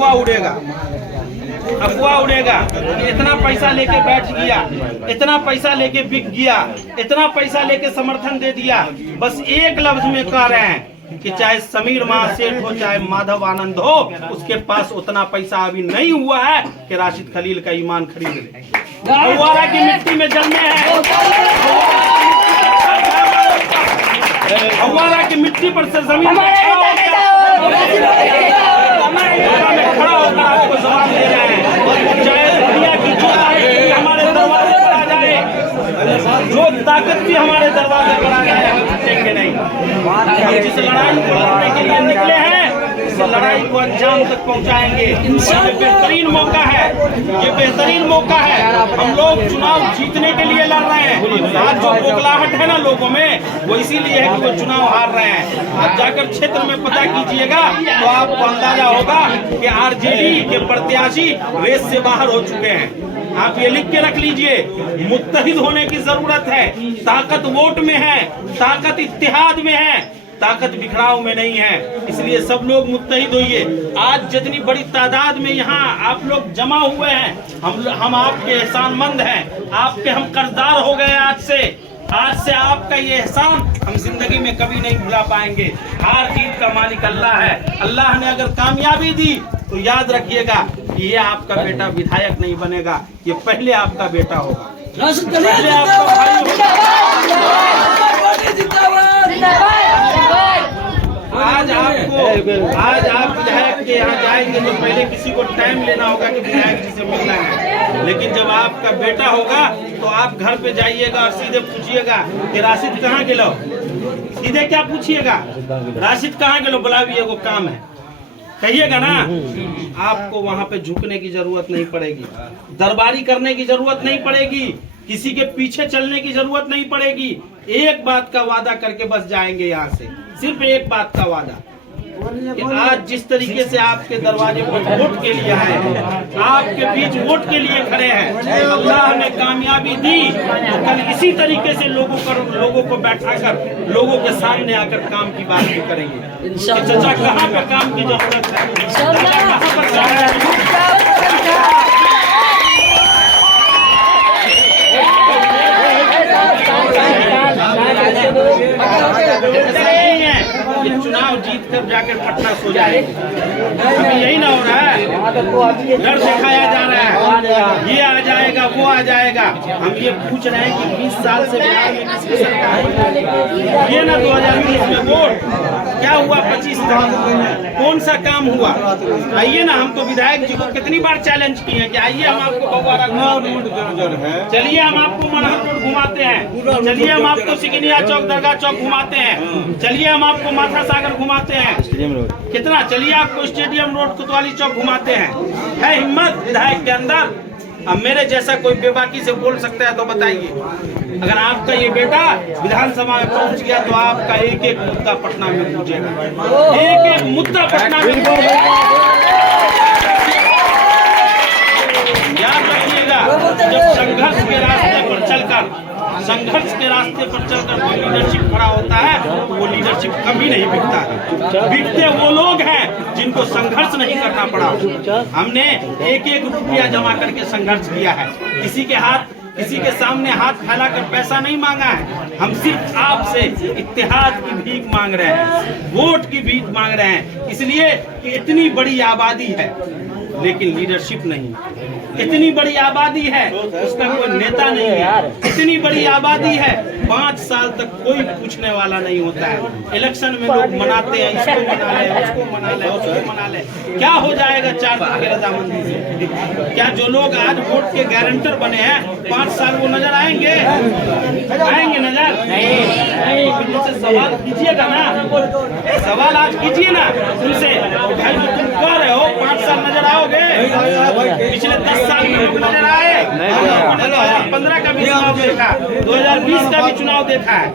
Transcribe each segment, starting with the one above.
अफवाह उड़ेगा, अफवाह उड़ेगा कि इतना पैसा लेके बैठ गया, इतना पैसा लेके बिक गया, इतना पैसा लेके समर्थन दे दिया। बस एक लफ्ज में कह रहे हैं कि चाहे समीर महासेठ हो, चाहे माधव आनंद हो, उसके पास उतना पैसा अभी नहीं हुआ है कि राशिद खलील का ईमान खरीद ले। हवारा की मिट्टी में जन्मे हैं, हवारा की मिट्टी पर से जमीन में खड़ा होकर आपको जवाब दे रहे हैं। चाहे दुनिया की जो ताकत हमारे दरवाजे पर आ जाए, जो ताकत भी हमारे दरवाजे पर आ जाए, हम जीतेंगे नहीं। हम जिस लड़ाई को लड़ने के लिए निकले हैं, इस लड़ाई को अंजाम तक पहुंचाएंगे। ये बेहतरीन मौका है, ये बेहतरीन मौका है। हम लोग चुनाव जीतने के लिए लड़ रहे हैं। आज जो बोखलाहट है ना लोगों में, वो इसीलिए है कि वो चुनाव हार रहे हैं। आप जाकर क्षेत्र में पता कीजिएगा तो आपको अंदाजा होगा कि आरजेडी के प्रत्याशी रेस से बाहर हो चुके हैं। आप ये लिख के रख लीजिए, मुत्तहिद होने की जरूरत है। ताकत वोट में है, ताकत इत्तेहाद में है, ताकत बिखराव में नहीं है। इसलिए सब लोग मुत्तहिद होइए। आज जितनी बड़ी तादाद में यहाँ आप लोग जमा हुए हैं, हम आपके एहसानमंद हैं, आपके हम कर्जदार हो गए। आज से आपका ये एहसान हम जिंदगी में कभी नहीं भुला पाएंगे। हार जीत का मालिक अल्लाह है। अल्लाह ने अगर कामयाबी दी तो याद रखिएगा कि ये आपका बेटा विधायक नहीं बनेगा, ये पहले आपका बेटा होगा, पहले आपका भाई होगा। आज आप विधायक के यहाँ जाएंगे तो पहले किसी को टाइम लेना होगा कि विधायक जी से मिलना है, लेकिन जब आपका बेटा होगा तो आप घर पे जाइएगा और सीधे पूछिएगा कि राशिद कहाँ गेलो। सीधे क्या पूछिएगा, राशिद कहाँ गेलो, बुलाइए, वो काम है, कहिएगा ना। आपको वहाँ पे झुकने की जरूरत नहीं पड़ेगी, दरबारी करने की जरूरत नहीं पड़ेगी, किसी के पीछे चलने की जरूरत नहीं पड़ेगी। एक बात का वादा करके बस जाएंगे यहाँ से, सिर्फ एक बात का वादा कि आज जिस तरीके से आपके दरवाजे पर वोट के लिए आए हैं, आपके बीच वोट के लिए खड़े हैं, अल्लाह ने कामयाबी दी तो कल इसी तरीके से लोगों को बैठाकर लोगों के सामने आकर काम की बात भी करेंगे। चाचा कहाँ पर काम की जरूरत है, कहाँ पर चुनाव जीत कर जाकर पटना सो जाए। अभी यही ना हो रहा है, डर दिखाया जा रहा है, ये आ जाएगा वो आ जाएगा। हम ये पूछ रहे हैं कि 20 साल से बिहार में किसकी सरकार, ये ना 2020 में वोट क्या हुआ, 25 तक कौन सा काम हुआ। आइए ना, हम तो विधायक जी को कितनी बार चैलेंज किए हैं कि आइए हम आपको बगवाड़ा चलिए, हम आपको मनहर रोड घुमाते हैं, चलिए हम आपको सिकनिया चौक दरगाह चौक घुमाते हैं, चलिए हम आपको माथा सागर घुमाते हैं, कितना चलिए आपको स्टेडियम रोड कोतवाली चौक घुमाते हैं। है हिम्मत विधायक के अंदर? अब मेरे जैसा कोई बेबाकी से बोल सकता है तो बताइए। अगर आपका ये बेटा विधानसभा में पहुंच गया तो आपका एक एक मुद्दा पटना में पूछेगा, एक एक मुद्दा पटना में याद रखिएगा। जब संघर्ष के रास्ते पर कोई लीडरशिप खड़ा होता है तो वो लीडरशिप कभी नहीं बिकता है। बिकते वो लोग हैं जिनको संघर्ष नहीं करना पड़ा। हमने एक एक रुपया जमा करके संघर्ष किया है, किसी के सामने हाथ फैलाकर पैसा नहीं मांगा है। हम सिर्फ आपसे इत्तेहाद की भीख मांग रहे हैं, वोट की भीख मांग रहे हैं, इसलिए कि इतनी बड़ी आबादी है लेकिन लीडरशिप नहीं। इतनी बड़ी आबादी है, उसका कोई नेता नहीं है। इतनी बड़ी आबादी है, 5 साल तक कोई पूछने वाला नहीं होता है। इलेक्शन में लोग मनाते हैं, इसको मना ले, उसको मना ले, उसको मना ले। क्या हो जाएगा 4 दिन की रजामंदी से? क्या जो लोग आज वोट के गारंटर बने हैं 5 साल वो नजर आएंगे? आएंगे नजर? नहीं। सवाल कीजिएगा ना, सवाल आज कीजिए ना उनसे, भाई तुम कह रहे हो 5 साल नजर आओगे? पिछले 10 साल में लोग नजर आए? 2015 का भी चुनाव देखा, 2020 का भी चुनाव देखा है।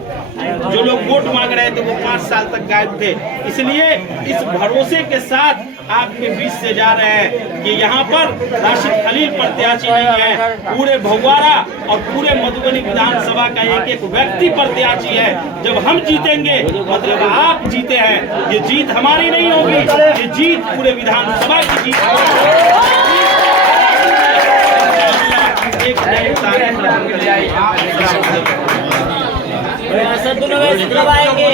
जो लोग वोट मांग रहे थे वो 5 साल तक गायब थे। इसलिए इस भरोसे के साथ आपके बीच से जा रहे हैं कि यहाँ पर राशिद खलील प्रत्याशी नहीं है, पूरे भगवाड़ा और पूरे मधुबनी विधानसभा का एक एक व्यक्ति प्रत्याशी है। जब हम जीतेंगे मतलब आप जीते हैं, ये जीत हमारी नहीं होगी, ये जीत पूरे विधानसभा की जीत दोनों में कब आएंगे?